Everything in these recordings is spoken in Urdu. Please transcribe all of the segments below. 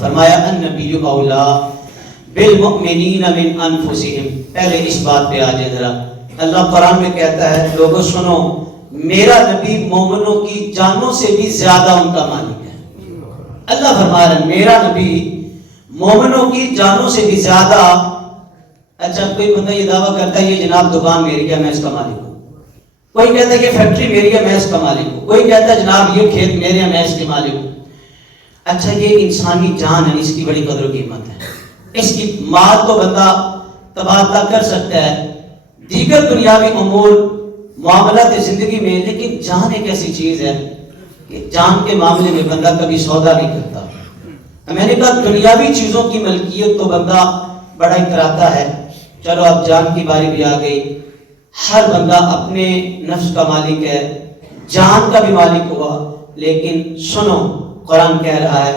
فرمایا النبی اولا بالمؤمنین من انفسہم. پہلے اس بات پہ آ جائے ذرا. اللہ قرآن میں کہتا ہے لوگوں سنو میرا نبی مومنوں کی جانوں سے بھی زیادہ ان کا مالک ہے. اللہ فرما رہا ہے میرا نبی مومنوں کی جانوں سے بھی زیادہ. اچھا کوئی بندہ یہ دعویٰ کرتا ہے یہ جناب دکان میری ہے میں اس کا مالک ہوں. کوئی کہتا ہے کہ فیکٹری میری ہے میں اس کا مالک ہوں. کوئی کہتا ہے جناب یہ کھیت میرے ہیں میں اس کے مالک ہوں. اچھا یہ انسانی جان ہے اس کی بڑی قدر و قیمت ہے. اس کی مال تو بندہ تبادلہ کر سکتا ہے دیگر دنیاوی امور معاملات زندگی میں, لیکن جان ایک ایسی چیز ہے کہ جان کے معاملے میں بندہ کبھی سودا نہیں کرتا. میں نے کہا دنیاوی چیزوں کی ملکیت تو بندہ بڑا اتراتا ہے. چلو اب جان کی باری بھی آ گئی. ہر بندہ اپنے نفس کا مالک ہے, جان کا بھی مالک ہوا. لیکن سنو قرآن کہہ رہا ہے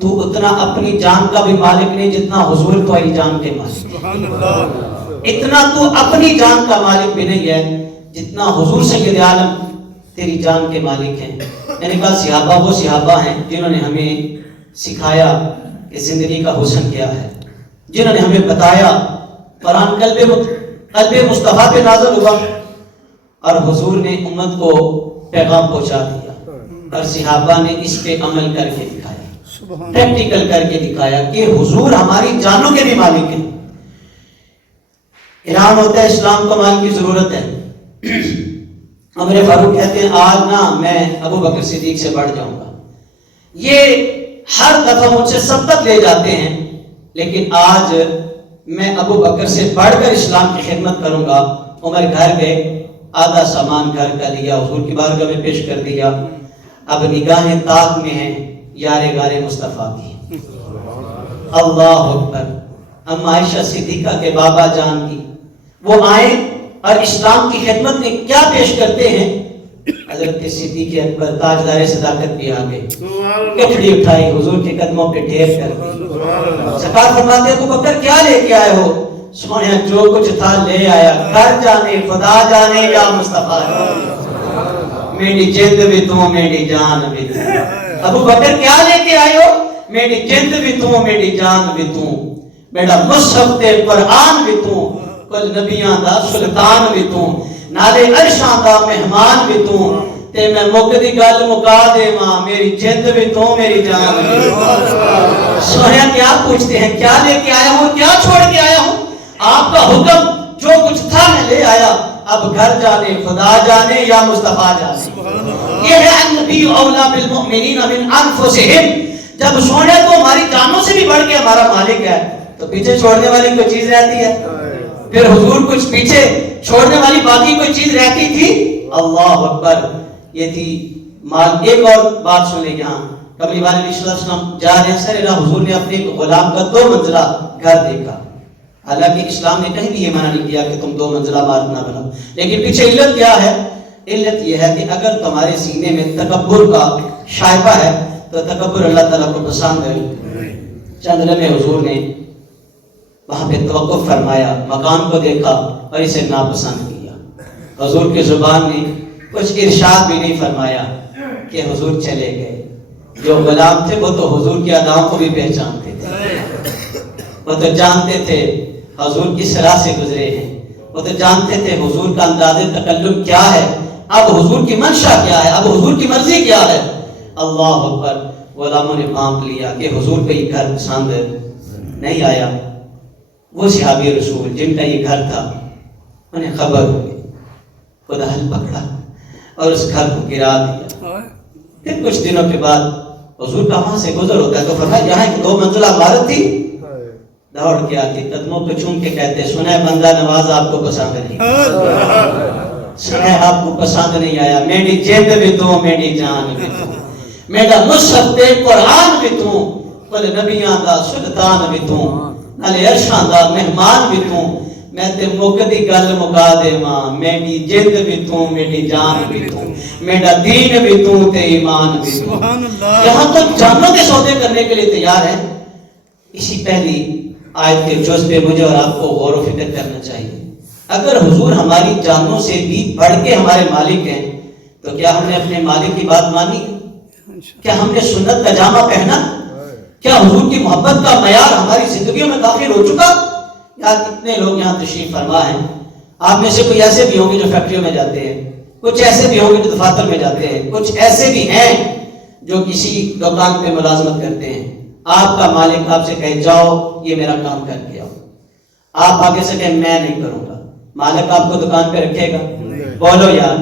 تو اتنا اپنی جان کا بھی مالک نہیں جتنا حضور تمہاری جان کے مالک. اتنا تو اپنی جان کا مالک بھی نہیں ہے جتنا حضور سید عالم تیری جان کے مالک ہیں. میں نے کہا صحابہ وہ صحابہ ہیں جنہوں نے ہمیں سکھایا کہ زندگی کا حسن کیا ہے, جنہوں نے ہمیں بتایا. قرآن قلب مصطفیٰ پہ نازل ہوا اور حضور نے امت کو پیغام پہنچا دیا اور صحابہ نے اس پہ عمل کر کے دکھایا, پریکٹیکل کر کے دکھایا کہ حضور ہماری جانوں کے بھی مالک ہیں. اعلان ہوتا ہے اسلام کو مال کی ضرورت ہے. عمر فاروق کہتے ہیں آج نہ میں ابو بکر صدیق سے بڑھ جاؤں گا. یہ ہر دفعہ مجھ سے سبقت لے جاتے ہیں لیکن آج میں ابو بکر سے بڑھ کر اسلام کی خدمت کروں گا. عمر گھر گئے, آدھا سامان گھر کا لیا, حضور کی بارگاہ میں پیش کر دیا. اب نگاہیں طاق میں ہیں یار غار مصطفیٰ کی. اللہ اکبر. اما عائشہ صدیقہ کے بابا جان کی وہ آئے اور اسلام کی خدمت میں کیا پیش کرتے ہیں. حضرت صدیق اکبر تاجدار صداقت بھی آ گئے, کٹڑی اٹھائی حضور کے قدموں پہ ڈھیر کر دی. سرکار فرماتے ہیں ابو بکر کیا لے کے آئے ہو؟ سونے جو کچھ تھا لے آیا, گھر جانے خدا جانے یا مصطفیٰ میری جند بھی تو میری جان بھی تو. ابو بکر کیا لے کے آئے ہو؟ میری جند بھی تو میری جان بھی تو, میرا مصحف تے قرآن بھی تو, کل نبیاں دا سلطان بھی تو, نالے عرشاں دا مہمان بھی تو, تے میں مکدی گل مکا دے ماں میری جند بھی تو میری جان بھی تو. سویا کیا پوچھتے ہیں کیا لے کے آیا ہوں کیا چھوڑ کے آیا ہوں؟ آپ کا حکم جو کچھ تھا میں لے آیا, اب گھر جانے خدا جانے یا مصطفیٰ جانے. یہ ہے النبی اولا بالمؤمنین من انفسہم. جب سونے تو ہماری جانوں سے بھی بڑھ کے ہمارا مالک ہے تو پیچھے چھوڑنے والی کوئی چیز رہتی ہے؟ پھر حضور کچھ پیچھے چھوڑنے والی باقی کوئی چیز رہتی تھی؟ اللہ اکبر. یہ تھی مال. ایک اور بات سن لیں, یہاں کبھی والد علیہ السلام جا رہے ہیں سر حضور نے اپنے غلام کا 2 منزلہ گھر دیکھا. حالانکہ اسلام نے کہیں بھی یہ منع نہیں کیا کہ تم 2 منزلہ عمارت نہ بناؤ, لیکن پیچھے علت کیا ہے؟ علت یہ ہے کہ اگر تمہارے سینے میں تکبر کا شائبہ ہے تو تکبر اللہ تعالیٰ کو پسند ہے. چند لمحے حضور نے وہاں پہ توقف فرمایا, مکان کو دیکھا اور اسے ناپسند کیا. حضور کی زبان نے کچھ ارشاد بھی نہیں فرمایا کہ حضور چلے گئے. جو غلام تھے وہ تو حضور کی اداؤں کو بھی پہچانتے تھے, وہ تو جانتے تھے حضور کس راہ سے گزرے ہیں, وہ تو جانتے تھے حضور کا انداز تکلم کیا ہے, اب حضور کی منشا کیا ہے, اب حضور کی مرضی کیا ہے. اللہ اکبر. غلاموں نے پانپ لیا کہ حضور کو یہ گھر پسند نہیں آیا. وہ صحابی رسول جن کا یہ گھر تھا انہیں خبر ہو گئی, خدا حل پکڑا اور اس گھر کو گرا دیا. پھر کچھ دنوں کے بعد حضور کا وہاں سے گزر ہوتا ہے تو فرمایا یہاں ایک 2 منزلہ عمارت تھی. دوڑ کے آتی قدموں کو چوم کے کہتے سنیں بندہ نواز آپ کو پسند نہیں, سنیں آپ کو پسند نہیں آیا. میری جند بھی تو میری جان بھی تو, میرا مصحف تے قرآن بھی تو, کل نبیاں دا سلطان بھی تو, نالے عرشاں دا مہمان بھی تو, میں تے مکدی گل مکا دے ماں میری جند بھی تو میری جان بھی تو, میرا دین بھی تو تے ایمان بھی تو. یہاں تو جانوں کے سودے کرنے کے لیے تیار ہے. اسی پہلی آیت کے جز پہ مجھے اور آپ کو غور و فکر کرنا چاہیے. اگر حضور ہماری جانوں سے بھی بڑھ کے ہمارے مالک ہیں تو کیا ہم نے اپنے مالک کی بات مانی؟ کیا ہم نے سنت کا جامہ پہنا؟ کیا حضور کی محبت کا معیار ہماری زندگیوں میں داخل ہو چکا؟ یار کتنے لوگ یہاں تشریف فرما ہیں، آپ میں سے کوئی ایسے بھی ہوں گے جو فیکٹریوں میں جاتے ہیں، کچھ ایسے بھی ہوں گے جو دفاتر میں جاتے ہیں، کچھ ایسے بھی ہیں جو کسی دکان پہ ملازمت کرتے ہیں. آپ کا مالک آپ سے کہے جاؤ یہ میرا کام کر کے آؤ، آپ آگے سے کہیں میں نہیں کروں گا، مالک آپ کو دکان پہ رکھے گا؟ بولو یار،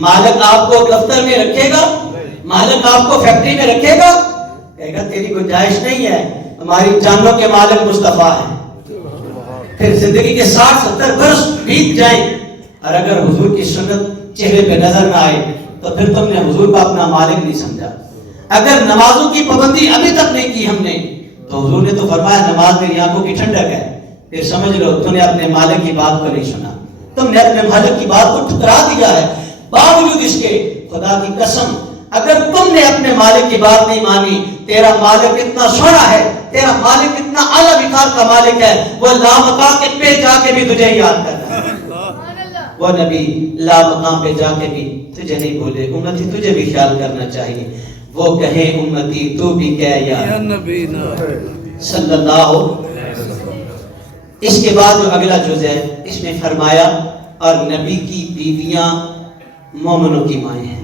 مالک آپ کو دفتر میں رکھے گا؟ مالک آپ کو فیکٹری میں رکھے گا؟ کہے گا تیری گنجائش نہیں ہے، ہماری جانوں کے مالک مصطفیٰ ہیں. پھر زندگی کے 60-70 برس بیت جائیں اور اگر حضور کی سنت چہرے پہ نظر نہ آئے تو پھر تم نے حضور کو اپنا مالک نہیں سمجھا. اگر نمازوں کی پابندی ابھی تک نہیں کی ہم نے تو حضور نے تو فرمایا نماز میری آنکھوں کی ٹھنڈک ہے. پھر سمجھ لو تم نے اپنے مالک کی بات کو نہیں سنا، تم نے اپنے مالک کی بات کو ٹھکرا دیا ہے. باوجود اس کے خدا کی قسم اگر تم نے اپنے مالک کی بات نہیں مانی، تیرا مالک اتنا سونا ہے، تیرا مالک اتنا اعلیٰ وقار کا مالک ہے، وہ لامقام کے پہ جا کے بھی تجھے یاد کرتا ہے. وہ نبی لامقام پہ جا کے بھی تجھے نہیں بولے امتی تجھے بھی خیال کرنا چاہیے. وہ کہے امتی تو بھی کہہ یا نبی صلی اللہ. اس کے بعد جو اگلا جز ہے اس میں فرمایا اور نبی کی بیویاں مومنوں کی مائیں ہیں.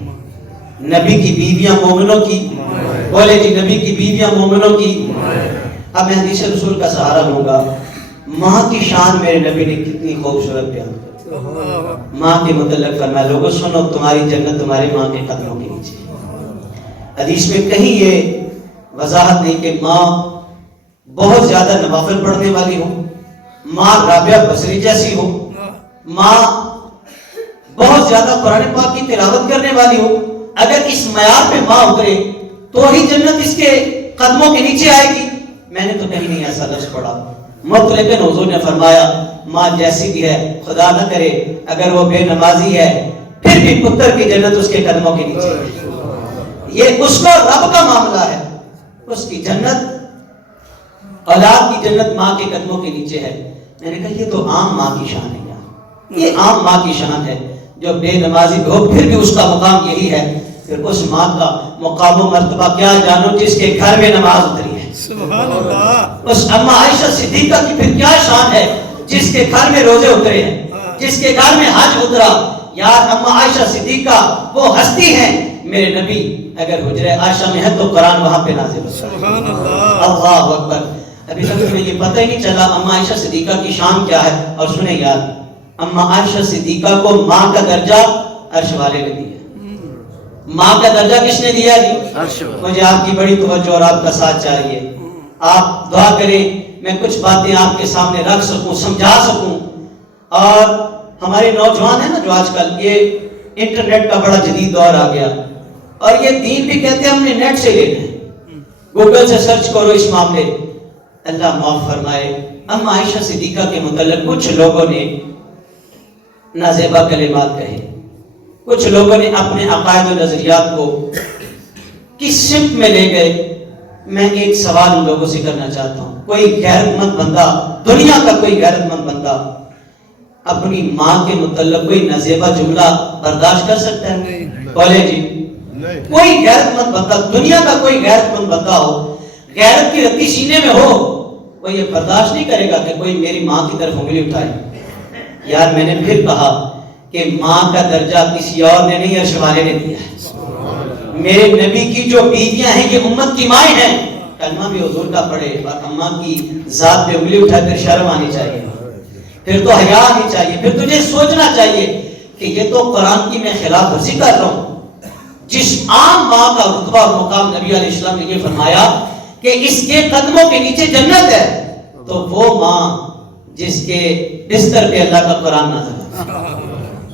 نبی کی بیویاں مومنوں کی، بولے جی نبی کی بیویاں مومنوں کی. اب میں حدیث رسول کا سہارا لوں گا. ماں کی شان میرے نبی نے کتنی خوبصورت بیان کی. ماں کے متعلق فرمایا لوگوں سنو تمہاری جنت تمہاری ماں کے قدموں کے نیچے. حدیث میں کہیں یہ وضاحت نہیں کہ ماں بہت زیادہ نوافل پڑھنے والی ہو، ماں رابعہ بصری جیسی ہو، ماں بہت زیادہ قرآن پاک کی تلاوت کرنے والی ہو. اگر اس معیار پہ ماں اترے تو ہی جنت اس کے قدموں کے نیچے آئے گی. میں نے تو کہیں نہیں ایسا لفظ پڑھا. لیکن حضور نے فرمایا ماں جیسی بھی ہے خدا نہ کرے اگر وہ بے نمازی ہے پھر بھی پتر کی جنت اس کے قدموں کے نیچے ہے. یہ اس کا رب کا معاملہ ہے. اس کی جنت اولاد کی جنت ماں کے قدموں کے نیچے ہے. میں نے کہا یہ تو عام ماں کی شان ہے. یہ عام ماں کی شان ہے جو بے نمازی ہو پھر بھی اس کا مقام یہی ہے. پھر اس ماں کا مقام و مرتبہ کیا جانو جس کے گھر میں نماز اتری ہے. سبحان اللہ. اس اما عائشہ صدیقہ کی پھر کیا شان ہے جس کے گھر میں روزے اترے ہیں، جس کے گھر میں حج اترا. یار اما عائشہ صدیقہ وہ ہستی ہیں. میرے نبی اگر حجرہ عائشہ میں ہے تو قرآن وہاں پہ نازل ہوتا ہے. سبحان اللہ. اللہ اکبر. ابھی تک تمہیں یہ پتہ ہی نہیں چلا اما عائشہ صدیقہ کی شان کیا ہے. اور سنیں یار اما عائشہ صدیقہ کو ماں کا درجہ عرش والے نے دیا. ماں کا درجہ کس نے دیا جی؟ مجھے آپ کی بڑی توجہ اور آپ کا ساتھ چاہیے. آپ دعا کریں میں کچھ باتیں آپ کے سامنے رکھ سکوں، سمجھا سکوں. اور ہمارے نوجوان ہیں نا جو آج کل یہ انٹرنیٹ کا بڑا جدید دور آ گیا اور یہ دین بھی کہتے ہیں ہم نے نیٹ سے لینا ہے، گوگل سے سرچ کرو اس معاملے. اللہ معاف فرمائے اما عائشہ صدیقہ کے متعلق کچھ لوگوں نے نازیبا کلمات کہے، کچھ لوگوں نے اپنے عقائد و نظریات کو کس سمت میں لے گئے. میں ایک سوال ان لوگوں سے کرنا چاہتا ہوں. کوئی غیرت مند بندہ، دنیا کا کوئی غیرت مند بندہ اپنی ماں کے متعلق کوئی نازیبا جملہ برداشت کر سکتا ہے؟ بولے جی. کوئی غیرت مند بندہ، دنیا کا کوئی غیرت مند بندہ ہو، غیرت کی رتی سینے میں ہو، وہ یہ برداشت نہیں کرے گا کہ کوئی میری ماں کی طرف انگلی اٹھائے. یار میں نے پھر کہا کہ ماں کا درجہ کسی اور نے نہیں عرش والے نے دیا ہے. میرے نبی کی جو بیویاں ہیں یہ امت کی مائیں ہیں. کلمہ بھی حضور کا پڑھے اور اماں کی ذات پہ انگلی اٹھائے پھر شرم آنی چاہیے، پھر تو حیا آنی چاہیے، پھر تجھے سوچنا چاہیے کہ یہ تو قرآن کی میں خلاف ورزی کر رہا ہوں. جس عام ماں کا رتبہ اور مقام نبی علیہ السلام نے یہ فرمایا کہ اس کے قدموں کے نیچے جنت ہے، تو وہ ماں جس کے بستر پہ اللہ کا قرآن نازل ہے،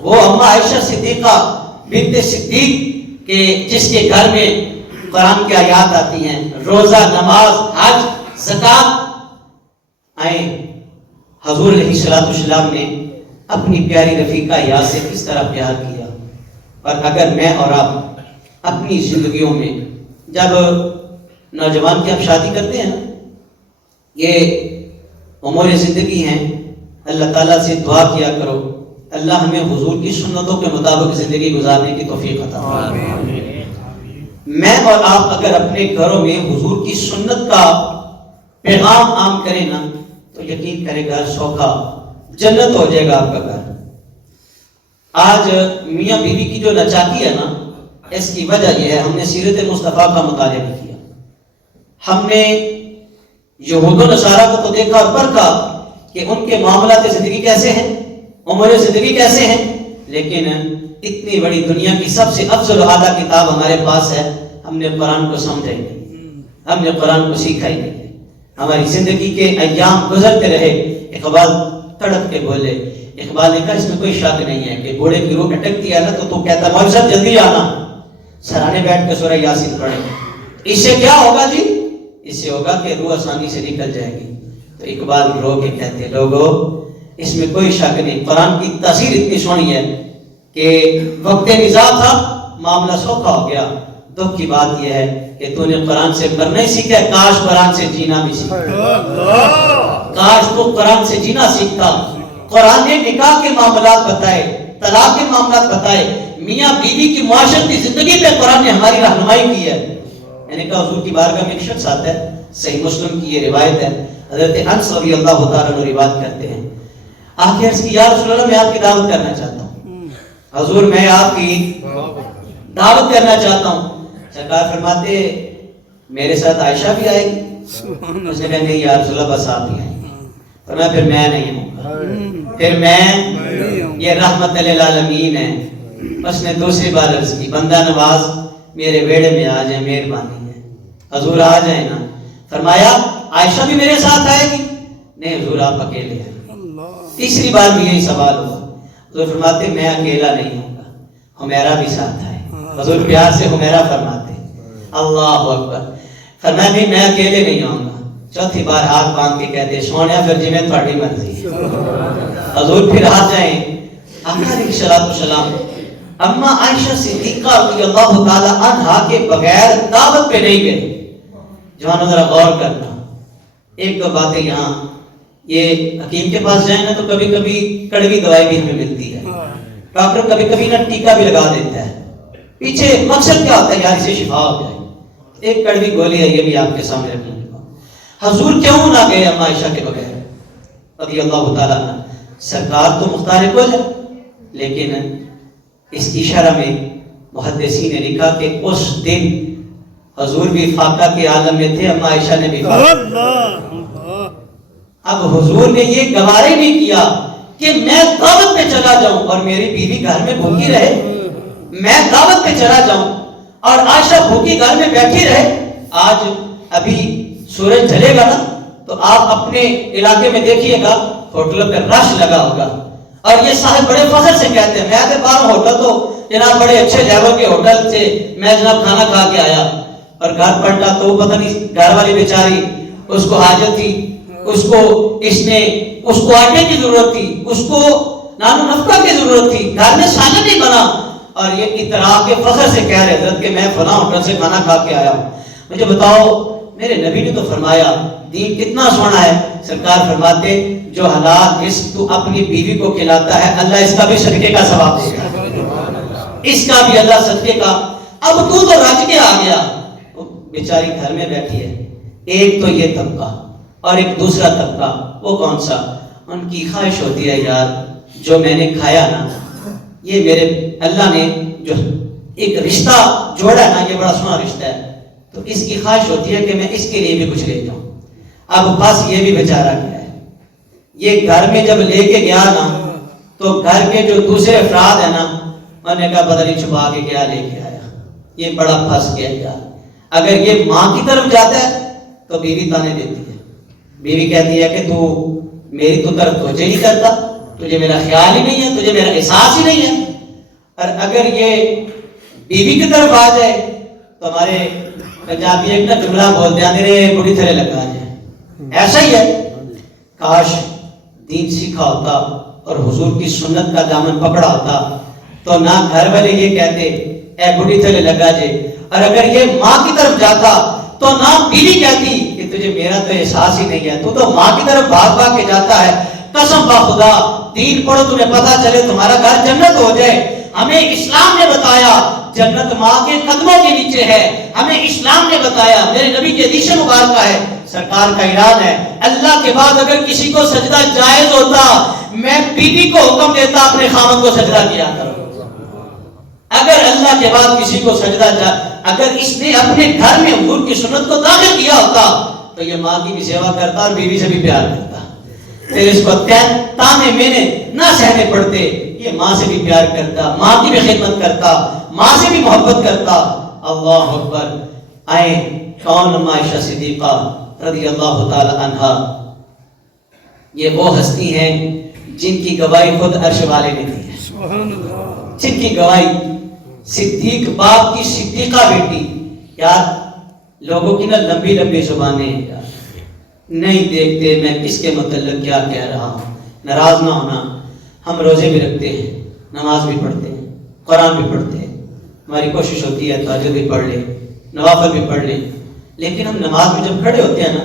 وہ اما عائشہ صدیقہ بنت صدیق کہ جس کے گھر میں قرآن کی آیات آتی ہیں، روزہ، نماز، حج، زکات آئیں. حضور علیہ السلام نے اپنی پیاری رفیقہ یاد سے کس طرح پیار کیا. اور اگر میں اور آپ اپنی زندگیوں میں جب نوجوان کی آپ شادی کرتے ہیں نا، یہ امور زندگی ہیں، اللہ تعالیٰ سے دعا کیا کرو اللہ ہمیں حضور کی سنتوں کے مطابق زندگی گزارنے کی توفیق عطا فرمائے. میں اور آپ اگر اپنے گھروں میں حضور کی سنت کا پیغام عام کریں نا تو یقین کرے گا سوکھا جنت ہو جائے گا آپ کا گھر۔ آج میاں بیوی کی جو ناچاکی ہے نا، اس کی وجہ یہ ہے ہم نے سیرت مصطفیٰ کا مطالعہ نہیں کیا۔ ہم نے یہود و نصارہ کو تو دیکھا اور پرکھا کہ ان کے معاملات زندگی کیسے ہیں، عمر زندگی کیسے ہیں، لیکن اتنی بڑی دنیا کی سب سے افضل و اعلیٰ کتاب ہمارے پاس ہے، ہم نے قرآن کو سمجھا ہی نہیں، ہم نے قرآن کو سیکھا ہی نہیں۔ ہماری زندگی کے ایام گزرتے رہے۔ اقبال تڑپ کے بولے، اقبال نے کہا اس میں کوئی شک نہیں ہے کہ بوڑھے کی روح اٹکتی ہے نا تو کہتا مولوی صاحب جلدی آنا، سرانے بیٹھ کے سورہ یاسین پڑھیں۔ اس سے کیا ہوگا جی؟ اس سے ہوگا کہ روح آسانی سے نکل جائے گی۔ تو اقبال رو کے کہتے لوگو اس میں کوئی شک نہیں، قرآن کی تاثیر اتنی سونی ہے کہ وقت نزاع تھا، معاملہ سوکھا ہو گیا۔ دکھ کی بات یہ ہے کہ تو نے قرآن سے مرنا ہی سیکھا، کاش قرآن سے جینا بھی سیکھا، کاش تو قرآن سے جینا سیکھتا۔ قرآن نے نکاح کے معاملات بتائے، طلاق کے معاملات بتائے، میاں بیوی کی معاشرتی زندگی پہ قرآن نے ہماری رہنمائی کی ہے۔ میں نے کہا حضور کی بارگاہ میں ایک شخص آتا ہے، صحیح مسلم کی یہ روایت ہے، حضرت انس رضی اللہ تعالیٰ عنہ روایت کرتے ہیں، آخر عرض کی یا رسول اللہ میں آپ کی دعوت کرنا چاہتا ہوں، حضور میں آپ کی دعوت کرنا چاہتا ہوں۔ سرکار فرماتے میرے ساتھ عائشہ بھی آئے گی؟ اس نے کہا نہیں یا رسول اللہ بس آپ ہی آئیں گے۔ فرمایا پھر میں نہیں ہوں گا، پھر میں، یہ رحمت للعالمین ہے۔ اس نے دوسری بار عرض کی بندہ نواز میرے بیڑے میں آ جائیں، مہربانی ہے حضور آ جائیں نا۔ فرمایا عائشہ بھی میرے ساتھ آئے گی؟ نہیں حضور آپ اکیلے ہیں۔ تیسری بار بھی یہی سوال ہوا، حضور فرماتے میں اکیلا نہیں ہوں گا، حمیرہ بھی ساتھ آئے۔ حضور پیار سے حمیرہ فرماتے اللہ اکبر۔ فرمایا نہیں میں اکیلے نہیں آؤں گا۔ چوتھی بار ہاتھ باندھ کے کہتے سونیا پھر جی میں تھوڑی مرضی، حضور پھر آ جائیں۔ آقا علیہ الصلوۃ والسلام اما عائشہ صدیقہ رضی اللہ تعالی عنہا کے بغیر دعوت پہ نہیں گئے۔ جوانوں ذرا غور کرنا، ایک دو باتیں یہاں، یہ حکیم کے پاس جائیں نا تو کبھی کبھی کڑوی دوائی بھی ہمیں ملتی ہے، ڈاکٹر کبھی کبھی نا ٹیکا بھی لگا دیتا ہے، پیچھے مقصد کیا ہوتا ہے یار اسے شفا ہو جائے، ایک کڑوی گولی ہے یہ بھی آپ کے سامنے رکھنے کا۔ حضور کیوں نہ گئے اما عائشہ کے بغیر رضی اللہ تعالیٰ عنہ؟ سرکار تو مختار کل ہے، لیکن اس اشارہ میں محدثین نے لکھا کہ اس دن حضور بھی فاقہ کے عالم میں تھے، اما عائشہ نے بھی اب حضور نے یہ گوارا نہیں کیا کہ میں دعوت پہ چلا جاؤں اور میری بیوی گھر میں بھوکی رہے، میں دعوت پہ چلا جاؤں اور عائشہ بھوکی گھر میں بیٹھی رہے۔ آج ابھی سورج ڈھلے گا نا تو آپ اپنے علاقے میں دیکھیے گا ہوٹلوں پہ رش لگا ہوگا، اور یہ صاحب بڑے فخر سے کہتے ہیں میں آتے بار ہوٹل تو جناب بڑے اچھے لیول کے ہوٹل سے میں جناب کھانا کھا کے آیا، اور گھر پلٹا تو پتہ نہیں گھر والی بیچاری اس کو حاجت تھی، اس کو آٹے کی ضرورت تھی، اس کو نان و نفقہ کی ضرورت تھی، گھر میں سالن نہیں بنا، اور یہ اطراء کے فخر سے کہہ رہے حضرت کہ میں فلاں ہوٹل سے کھانا کھا کے آیا ہوں۔ مجھے بتاؤ میرے نبی نے تو فرمایا دین کتنا سونا ہے، سرکار فرماتے جو حلال رزق تو اپنی بیوی کو کھلاتا ہے اللہ اس کا بھی صدقے کا ثواب دے گا، اس کا بھی اللہ صدقے کا۔ اب تو رج کے آ گیا، بیچاری گھر میں بیٹھی ہے۔ ایک تو یہ طبقہ اور ایک دوسرا طبقہ، وہ کون سا؟ ان کی خواہش ہوتی ہے یار جو میں نے کھایا نا، یہ میرے اللہ نے جو ایک رشتہ جوڑا ہے نا یہ بڑا سونا رشتہ ہے، تو اس کی خواہش ہوتی ہے کہ میں اس کے لیے بھی کچھ لے جاؤں۔ اب بس یہ بھی بیچارہ گیا ہے، یہ گھر میں جب لے کے گیا نا تو گھر کے جو دوسرے افراد ہیں نا انہوں نے کہا بدلی چھپا کے کیا لے کے آیا، یہ بڑا پھنس گیا یار۔ اگر یہ ماں کی طرف جاتا ہے تو بیوی تانے دیتی ہے، بیوی کہتی ہے کہ تو میری تو طرف توجہ نہیں کرتا، تجھے میرا خیال ہی نہیں ہے، تجھے میرا احساس ہی نہیں ہے۔ اور اگر یہ بیوی کی طرف آ جائے تو ہمارے پنجابی ایک نا جملہ بولتے ہیں میرے بڑی تھرے لگا جائے، ایسا ہی ہے۔ کاش دین سیکھا ہوتا اور حضور کی سنت کا دامن پکڑا ہوتا تو نہ گھر والے یہ کہتے اے بڑی تھلے لگا جے، اور اگر یہ ماں کی طرف جاتا تو نہ بیوی کہتی کہ تجھے میرا تو احساس ہی نہیں ہے، تو ماں کی طرف بھاگ بھاگ کے جاتا ہے۔ قسم با خدا دین پڑھو تمہیں پتا چلے تمہارا گھر جنت ہو جائے۔ ہمیں اسلام نے بتایا جنت ماں کے قدموں کے نیچے ہے. ہمیں اسلام نے بتایا, میرے نبی کی حدیث مبارکہ ہے, سرکار کا اعلان ہے, اللہ کے بعد اگر کسی کو سجدہ جائز ہوتا, میں بیوی کو حکم دیتا اپنے خاوند کو سجدہ کیا کرو. اگر اللہ کے بعد کسی کو سجدہ اگر اس نے اپنے گھر میں حضور کی سنت کو داخل کیا ہوتا تو یہ ماں کی بھی سیوا کرتا اور بیوی سے بھی پیار کرتا. پھر اس کو تانے مینے نہ سہنے پڑتے, یہ ماں سے بھی پیار کرتا, ماں کی بھی خدمت کرتا, ماں سے بھی محبت کرتا. اللہ اکبر. آئے کون ام عائشہ صدیقہ رضی اللہ تعالی عنہا, یہ وہ ہستی ہیں جن کی گواہی خود عرش والے نے دی ہے, جن کی گواہی صدیق باپ کی صدیقہ بیٹی. یار لوگوں کی نا لمبی لمبی زبانیں ہیں یار, نہیں دیکھتے میں کس کے متعلق کیا کہہ رہا ہوں. ناراض نہ ہونا, ہم روزے بھی رکھتے ہیں, نماز بھی پڑھتے ہیں, قرآن بھی پڑھتے ہیں, ہماری کوشش ہوتی ہے تہجد بھی پڑھ لیں, نوافل بھی پڑھ لیں, لیکن ہم نماز میں جب کھڑے ہوتے ہیں نا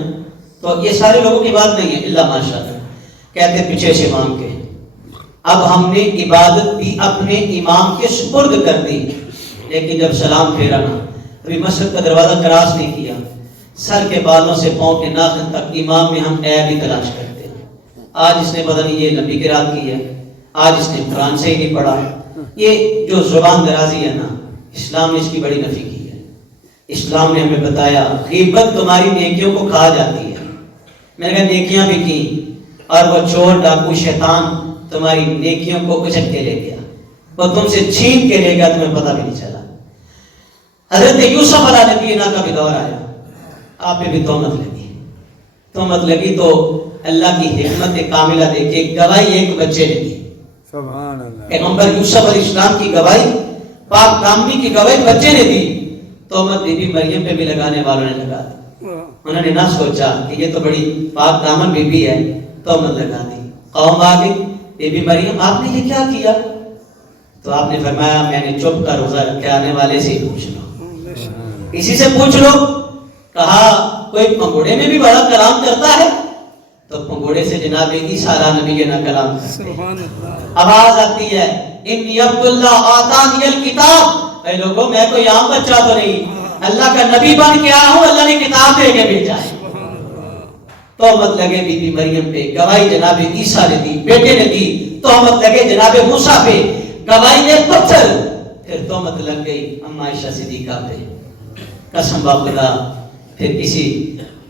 تو یہ سارے لوگوں کی بات نہیں ہے, اللہ ماشاء اللہ کہتے ہیں پیچھے سے امام کے. اب ہم نے عبادت بھی اپنے امام کے سپرد کر دی, لیکن جب سلام پھیرا نا, ابھی مسجد کا دروازہ کراس نہیں کیا, سر کے بالوں سے پاؤں کے ناخن تک امام میں ہم عیب ہی تلاش کرتے ہیں. آج اس نے پتہ نہیں یہ لمبی قرات کی ہے, آج اس نے قرآن سے ہی نہیں پڑھا. یہ جو زبان درازی ہے نا, اسلام نے اس کی بڑی نفی کی ہے. اسلام نے ہمیں بتایا غیبت تمہاری نیکیوں کو کھا جاتی ہے. میں نے کہا نیکیاں بھی کی, اور وہ چور ڈاکو شیطان تمہاری نیکیوں کو اچک کے لے گیا, وہ تم سے چھین کے لے گیا, تمہیں پتہ بھی نہیں چلا. حضرت یوسف علیہ نبینا کا بھی دور آیا, آپ پہ بھی تہمت لگی تو اللہ کی حکمت کاملہ دیکھے گواہی ایک بچے نے دی. سبحان اللہ. پیغمبر یوسف علیہ السلام کی گواہی, پاک دامنی کی گواہی بچے نے دی. تہمت بی بی مریم پہ بھی لگانے والوں نے لگا دی. انہوں نے نہ سوچا کہ یہ تو بڑی پاک دامن بی بی ہے, تہمت لگا دی. قوم آ گئی, بی بی مریم آپ نے یہ کیا کیا؟ تو آپ نے فرمایا میں نے چپ کا روزہ رکھے, آنے والے سے ہی پوچھ لو, اسی سے پوچھ لو. کہا کوئی پنگوڑے میں بھی بڑا کلام کرتا ہے, تو پنگوڑے سے جناب عیسیٰ علیہ نبی نہ کلام کرتے. آواز آتی ہے انی عبداللہ آتانی الکتاب, اے لوگوں میں کوئی عام بچہ تو نہیں, اللہ کا نبی بن کے آیا ہوں, اللہ نے کتاب دے کے بھیجا ہے. تہمت لگے بی بی مریم پہ, گواہی جناب عیسیٰ نے دی, بیٹے نے دی. تہمت لگے جناب موسیٰ پہ, گواہی نے پتھر. پھر تہمت لگ گئی ام عائشہ صدیقہ پہ. قسم خدا پھر کسی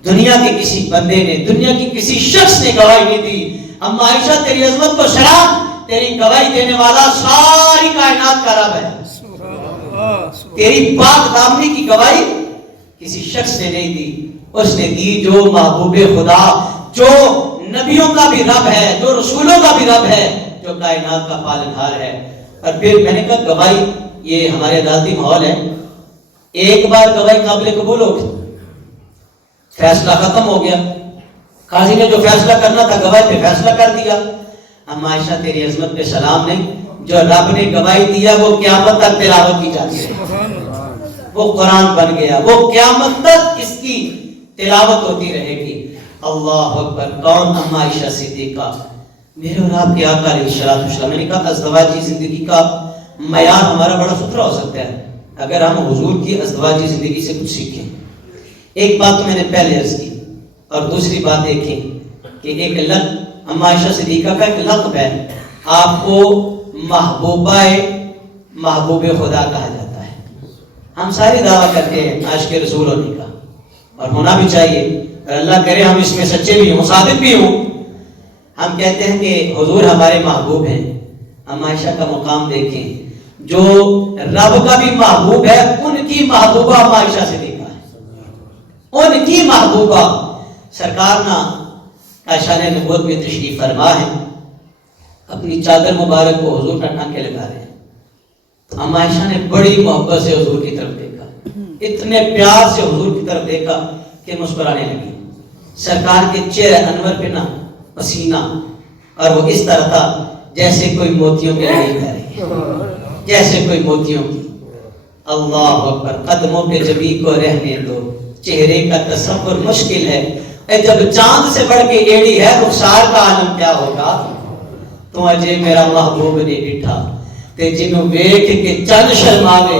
دنیا کے کسی بندے نے, دنیا کی کسی شخص نے گواہی نہیں دی. ام عائشہ تیری عظمت کو سلام, تیری گواہی دینے والا ساری کائنات کا رب ہے. تیری پاک دامنی کی گواہی کسی شخص نے نہیں دی, اس نے دی جو محبوب خدا, جو نبیوں کا بھی رب ہے, جو رسولوں کا بھی رب ہے, جو کائنات کا پالنہار ہے. اور پھر میں نے کہا گواہی یہ ہمارے عدالتی ماحول ہے, ایک بار گواہی قابل قبول ہو گئی, فیصلہ ختم ہو گیا, قاضی نے جو فیصلہ کرنا تھا گواہی پہ فیصلہ کر دیا. ام عائشہ تیری عظمت پہ سلام نہیں, جو رب نے گواہی دیا وہ قیامت تک تلاوت کی جاتی ہے, وہ قرآن بن گیا, وہ قیامت تک اس کی تلاوت ہوتی رہے گی. اللہ اکبر. کون؟ ام عائشہ صدیقہ. میرے اور آپ کے آقا علیہ السلام. میں نے کہا ازدواجی زندگی کا معیار ہمارا بڑا ستھرا ہو سکتا ہے اگر ہم حضور کی ازدواجی زندگی سے کچھ سیکھیں. ایک بات تو میں نے پہلے عرض کی, اور دوسری بات دیکھیں کہ ایک لقب ام عائشہ صدیقہ کا ایک لقب ہے, آپ کو محبوب خدا کہا جاتا ہے. ہم سارے دعویٰ کرتے ہیں عاشق رسول ہونے کا, اور ہونا بھی چاہیے, اور اللہ کرے ہم اس میں سچے بھی ہوں, صادق بھی ہوں. ہم کہتے ہیں کہ حضور ہمارے محبوب ہیں. ام عائشہ کا مقام دیکھیں, جو رب کا بھی محبوب ہے, ان کی محبوبہ ام عائشہ صدیقہ ہے, ان کی محبوبہ. سرکار نا کا شان نبوت میں تشریف فرما ہے, اپنی چادر مبارک کو حضور کا ٹھانکے لگا رہے ہیں. ام عائشہ نے بڑی محبت سے حضور کی طرف دیکھا, اتنے پیار سے حضور کی طرف دیکھا کہ مسکرانے لگی. سرکار کے چہرے انور پہ نا پسینہ, اور وہ اس طرح تھا جیسے کوئی موتیوں کی لڑائی کر رہی ہے, جیسے کوئی موتیوں کی. اللہ اکبر. قدموں پہ جبی کو رہنے دو, چہرے کا تصور مشکل ہے, جب چاند سے بڑھ کے ایڑی ہے رخسار کا عالم کیا ہوگا. تو اجے میرا محبوب نے ڈٹھا تے جنوں ویکھ کے چند شرماوے,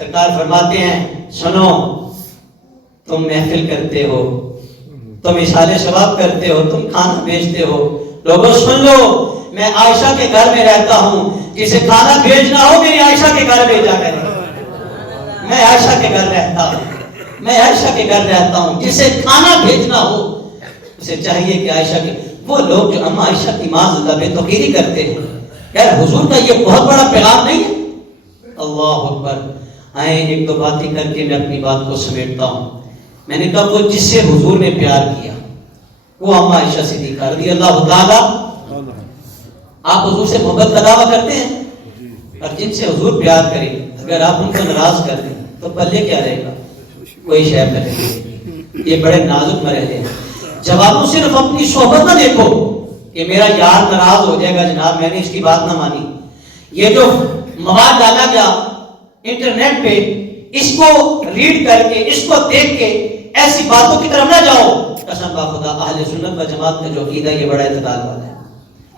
سرکار فرماتے ہیں سنو، تم محفل کرتے ہو، تم اشارے شباب کرتے ہو، تم کھانا بیچتے ہو، لوگوں سن لو، میں عائشہ کے گھر میں رہتا ہوں، جسے کھانا بھیجنا ہو میری عائشہ کے گھر بھیجا کرے۔ میں عائشہ کے گھر رہتا ہوں، میں عائشہ کے گھر رہتا ہوں، جسے کھانا بھیجنا ہو اسے چاہیے کہ عائشہ کے، وہ لوگ جو اما عائشہ کی معاذ اللہ بے توقیری کرتے ہیں، یار حضور کا یہ بہت بڑا پیغام نہیں ہے؟ اللہ اکبر۔ آئیں ایک دو باتیں کر کے میں اپنی بات کو سمیٹتا ہوں۔ میں نے کہا وہ جس سے حضور نے پیار کیا وہ اما عائشہ صدیقہ رضی اللہ تعالیٰ۔ آپ حضور سے محبت کا دعویٰ کرتے ہیں، اور جن سے حضور پیار کرے اگر آپ ان کو ناراض کر دیں تو پلے کیا رہے گا؟ کوئی شے نہ رہے گی۔ یہ بڑے نازک مرحلے ہیں۔ جوابوں صرف اپنی صحبت نہ دیکھو کہ میرا یار ناراض ہو جائے گا جناب میں نے اس کی بات نہ مانی۔ یہ جو مواد ڈالا گیا انٹرنیٹ پہ، اس کو ریڈ کر کے، اس کو دیکھ کے ایسی باتوں کی طرف نہ جاؤ۔ قسم با خدا اہل سنت و جماعت کا جو عقیدہ یہ بڑا اعتدال والا ہے۔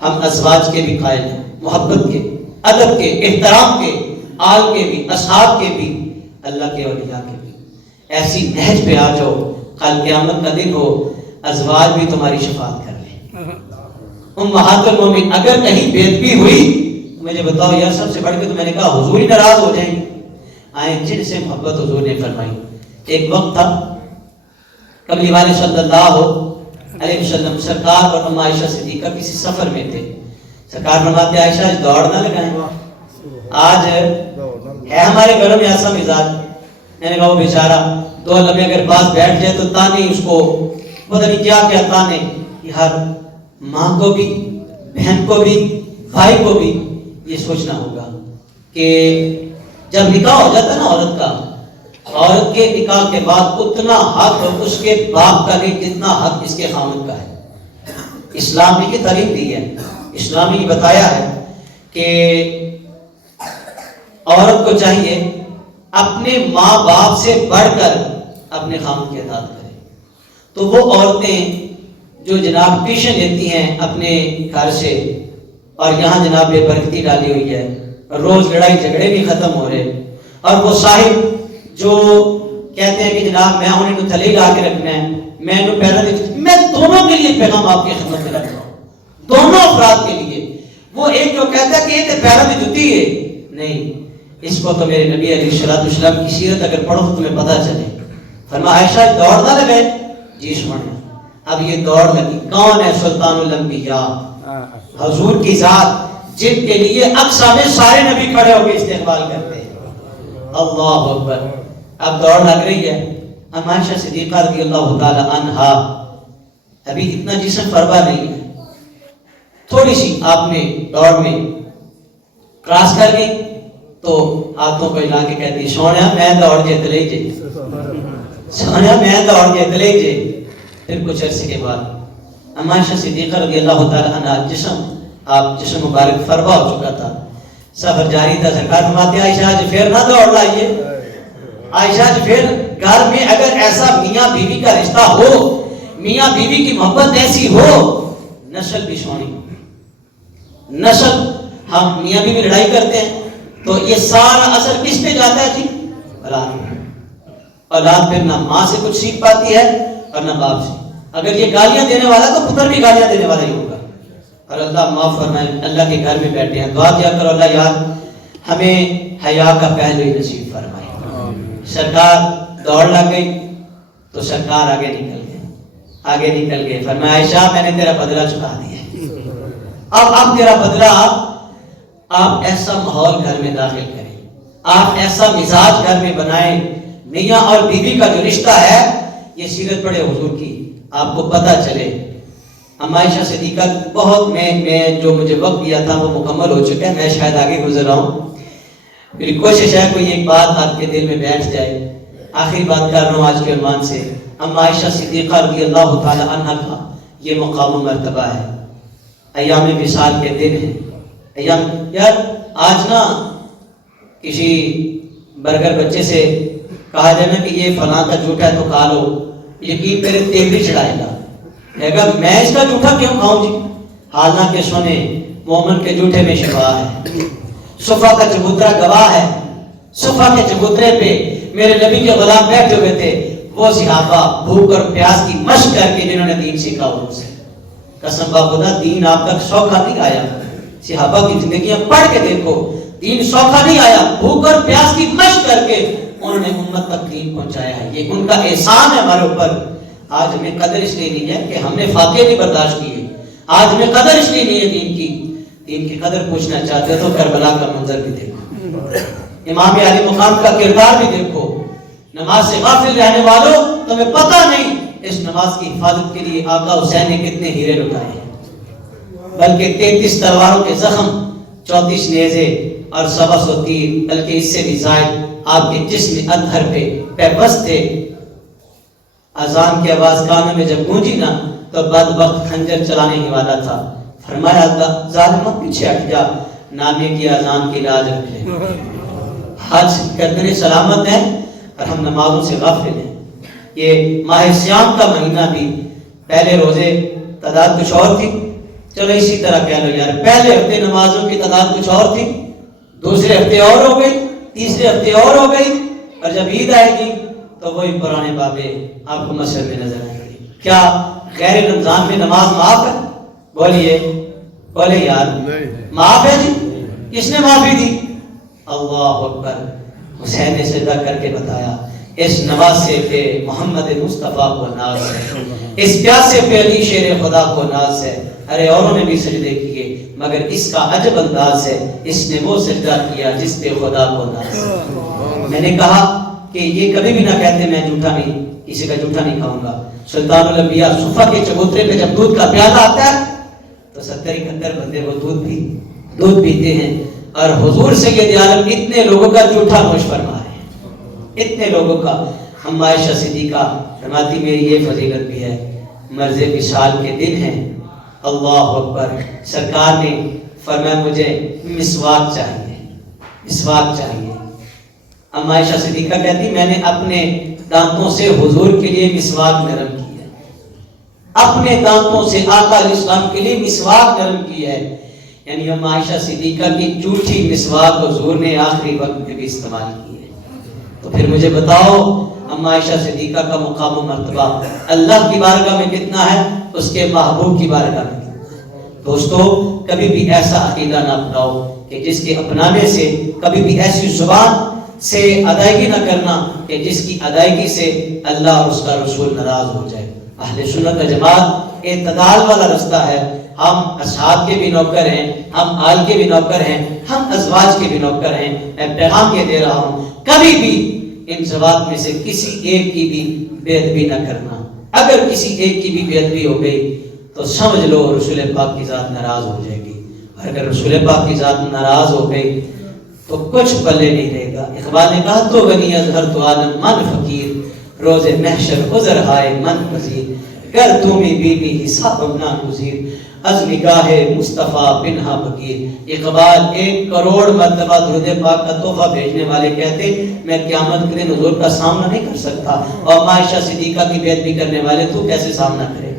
ہم ازواج کے بھی قائل ہیں، محبت کے، ادب کے، احترام کے، آل کے بھی، اصحاب کے بھی، اللہ کے اولیاء کے بھی۔ ایسی نہج پہ آ جاؤ، کل قیامت کا دن ہو ازواج بھی تمہاری شفاعت کر لیں۔ امہات المومنین اگر کہیں بےادبی ہوئی مجھے بتاؤ یار، سب سے بڑھ کے تو میں نے کہا حضور ہی ناراض ہو جائیں گے۔ آئیں جن سے محبت حضور نے فرمائی۔ ایک وقت تھا کملی والے صلی اللہ علیہ وسلم سرکار اور اما عائشہ صدیقہ کسی سفر میں تھے۔ سرکار فرماتے عائشہ آج دوڑ نہ لگائیں، آج ہے ہمارے گھروں میں ایسا مزاج۔ میں نے کہا وہ بیچارہ دو لمحے اگر پاس بیٹھ جائے تو تانے اس کو پتہ نہیں کیا کیا تانے۔ ہر ماں کو بھی، بہن کو بھی، بھائی کو بھی یہ سوچنا ہوگا کہ جب نکاح ہو جاتا ہے نا عورت کا، عورت کے نکاح کے بعد اتنا حق اس کے باپ کا نہیں جتنا حق اس کے خامد کا ہے۔ اسلام نے یہ تعلیم دی ہے، اسلام نے یہ بتایا ہے کہ عورت کو چاہیے اپنے ماں باپ سے بڑھ کر اپنے خامد کی اطاعت کرے۔ تو وہ عورتیں جو جناب ٹیوشن لیتی ہیں اپنے گھر سے، اور یہاں جناب بے برکتی ڈالی ہوئی ہے، روز لڑائی جھگڑے بھی ختم ہو رہے، اور وہ صاحب جو کہتے ہیں کہ جناب میں انہیں تو تھلے لا کے رکھنا ہے، میں انہیں پیرا دے، میں دونوں کے لیے پیغام آپ کی خدمت میں رکھ رہا ہوں، دونوں افراد کے لیے۔ وہ ایک جو کہتا ہے کہ یہ تو پیرا دی جتی ہے، نہیں، اس کو تو میرے نبی علیہ الصلوۃ والسلام کی سیرت اگر پڑھو تو تمہیں پتہ چلے۔ فرمایا عائشہ دوڑ نہ لگے، جی سمجھنا۔ اب یہ دوڑ لگی، کون ہے سلطان الانبیاء، حضور کی ذات جن کے لیے اقصا میں سارے نبی کھڑے ہو کے استقبال کرتے ہیں۔ اللہ اکبر۔ اب دوڑ لگ رہی ہے، اما عائشہ صدیقہ رضی اللہ تعالی عنہا، ابھی اتنا جسم فربا نہیں ہے، تھوڑی سی آپ نے دوڑ میں کراس کر گئی تو ہاتھوں کو ہلا کے کہتی سونیا میں دوڑ جیت لے جے، سونیا میں دوڑ جیت لے جے۔ پھر کچھ عرصے کے بعد اما عائشہ صدیقہ رضی اللہ تعالی عنہا جسم مبارک فربا ہو چکا تھا، سفر جاری تھا۔ سرکار فرماتے عائشہ آج پھر نہ دوڑ لائیے، عائشہ آج پھر گھر میں اگر ایسا میاں بیوی کا رشتہ ہو، میاں بیوی کی محبت ایسی ہو، نسل بھی سونی، نسل، ہم میاں بیوی لڑائی کرتے ہیں تو یہ سارا اثر کس پہ جاتا ہے جی؟ اولاد پہ۔ اولاد پھر نہ ماں سے کچھ سیکھ پاتی ہے اور نہ باپ سے۔ اگر یہ گالیاں دینے والا تو پتر بھی گالیاں دینے والا ہی ہوگا۔ اور اللہ معاف فرمائے، اللہ کے گھر میں بیٹھے ہیں، دعا کیا کرو اللہ یار ہمیں حیا کا پہلو ہی نصیب فرمائے۔ سرکار دوڑ لگ گئی تو سرکار آگے نکل گئے، فرمایا عائشہ میں نے تیرا بدلہ چکا دیا، اب تیرا بدلہ، آپ ایسا ماحول گھر میں داخل کریں، آپ ایسا مزاج گھر میں بنائیں، میاں اور بیوی کا جو رشتہ ہے یہ سیرت پڑھے حضور کی، آپ کو پتہ چلے۔ اما عائشہ صدیقہ بہت میں جو مجھے وقت دیا تھا وہ مکمل ہو چکا ہے، میں شاید آگے گزر رہا ہوں، میری کوشش ہے کوئی ایک بات آپ کے دل میں بیٹھ جائے۔ آخری بات کر رہا ہوں آج کے عنوان سے، اما عائشہ صدیقہ رضی اللہ تعالی عنہا کا یہ مقام و مرتبہ ہے۔ ایام وصال کے دن ہیں، یار آج نا کسی برگر بچے سے کہا جائے نا کہ یہ فلاں کا جھوٹا ہے تو کھا لو، یقین میرے تیل بھی چڑھائے گا، کہے گا میں اس کا جھوٹا کیوں کھاؤں جی؟ حالانکہ سنیں مومن کے جھوٹے میں شفا ہے، صفا کا چبوترا گواہ ہے، صفا کے چبوترے پہ میرے نبی کے غلام بیٹھے ہوئے تھے، وہ صحابہ بھوک اور پیاس کی مشق کر کے جنہوں نے دین سیکھا ان سے. قسم با خدا دین آپ تک سوکھا نہیں آیا. صحابہ کی زندگیاں پڑھ کے دیکھو، دین سوکھا نہیں آیا. بھوک اور پیاس کی مشق کر کے انہوں نے امت تک دین پہنچایا ہے. یہ ان کا احسان ہے ہمارے اوپر. آج ہمیں قدر اس لیے نہیں ہے کہ ہم نے فاقے نہیں برداشت کیے. آج ہمیں قدر اس لیے نہیں ہے دین کی. دین کی قدر پوچھنا چاہتے تو کربلا کا منظر بھی دیکھو، امام علی مقام کا کردار بھی دیکھو. نماز سے غافل رہنے والوں تمہیں پتہ نہیں اس نماز کی حفاظت کے لیے آقا حسین نے کتنے ہیرے لٹائے ہیں. بلکہ 33 تلواروں کے زخم، 34 نیزے اور 125 تیر، بلکہ اس سے بھی زائد آپ کے جسم اطہر پہ پیبست تھے. اذان کی آواز کانوں میں جب گونجی نا تو بدبخت خنجر چلانے ہی والا تھا. فرمایا ظالمہ پیچھے ہٹ جا، نامے کی اذان کی لاج رکھ لے. آج گردنیں سلامت ہیں اور ہم نمازوں سے غافل ہیں. یہ ماہ سیام کا مہینہ بھی پہلے روزے تعداد کچھ اور تھی، چلو اسی طرح کہہ لو یار، پہلے ہفتے نمازوں کی تعداد کچھ اور تھی، دوسرے ہفتے اور ہو گئی، تیسرے ہفتے اور ہو گئی، اور جب عید آئے گی تو وہی پرانے بابے آپ کو مسجد میں نظر آئیں گے. کیا غیر رمضان میں نماز معاف ہے؟ بولیے بولے یار، معاف ہے جی؟ کس نے معافی دی؟ اللہ اکبر. حسین نے سجدہ کر کے بتایا اس نواسے پہ محمد مصطفیٰ کو ناز ہے، اس پیاسے پہ علی شیر خدا کو ناز ہے. ارے اوروں نے بھی سجدے کیے مگر اس کا عجب انداز ہے، اس نے وہ سجدہ کیا جس پہ خدا کو ناز ہے. میں نے کہا کہ یہ کبھی بھی نہ کہتے میں جھوٹا نہیں، کسی کا جھوٹا نہیں کھاؤں گا. سلطان الانبیاء صفا کے چبوترے پہ جب دودھ کا پیالہ آتا ہے تو 70-71 بندے وہ دودھ پیتے ہیں، اور حضور سید عالم اتنے لوگوں کا جھوٹا نوش فرما رہے ہیں، اتنے لوگوں کا. ہم عائشہ صدیقہ فرماتی میری یہ فضیلت بھی ہے، مرض وصال کے دن ہیں، اللہ اکبر، سرکار نے فرمایا مجھے مسواک چاہیے، مسواک چاہیے. ام عائشہ صدیقہ کہتی میں نے اپنے دانتوں سے حضور کے لیے مسواک نرم کی ہے، اپنے دانتوں سے آقا علیہ السلام کے لیے مسواک نرم کی ہے. یعنی ام عائشہ صدیقہ کی جھوٹی مسواک حضور نے آخری وقت میں بھی استعمال کی ہے. تو پھر مجھے بتاؤ ام عائشہ صدیقہ کا مقام و مرتبہ اللہ کی بارگاہ میں کتنا ہے، اس کے محبوب کی بارگاہ میں کتنا ہے. دوستو کبھی بھی ایسا عقیدہ نہ اپناؤ کہ جس کے اپنانے سے، کبھی بھی ایسی زبان سے ادائیگی نہ کرنا کہ جس کی ادائیگی سے اللہ اور اس کا رسول ناراض ہو جائے. اہل سنت و جماعت اعتدال والا رستہ ہے. ہم اصحاب کے بھی نوکر ہیں، ہم آل کے بھی نوکر ہیں، ہم ازواج کے بھی نوکر ہیں. میں پیغام یہ دے رہا ہوں کبھی بھی ان زوات میں سے کسی ایک کی بھی بے ادبی نہ کرنا. اگر کسی ایک کی بھی بے ادبی ہو گئی تو سمجھ لو رسول پاک کی ذات ناراض ہو جائے گی، اور اگر رسول پاک کی ذات ناراض ہو گئی تو کچھ پلے نہیں رہے گا. اقبال نے کہا تو غنی اظہر تو عالم من فقیر، روز محشر عذر ہائے من پذیر، گر تمہیں بی بی حساب نہ گزیر، از نگاہ مصطفیٰ پنہا بگیر. اقبال 1 کروڑ مرتبہ درود پاک کا تحفہ بھیجنے والے کہتے میں قیامت کے دن حضور کا سامنا نہیں کر سکتا، اور عائشہ صدیقہ کی بیعت بھی کرنے والے تو کیسے سامنا کرے.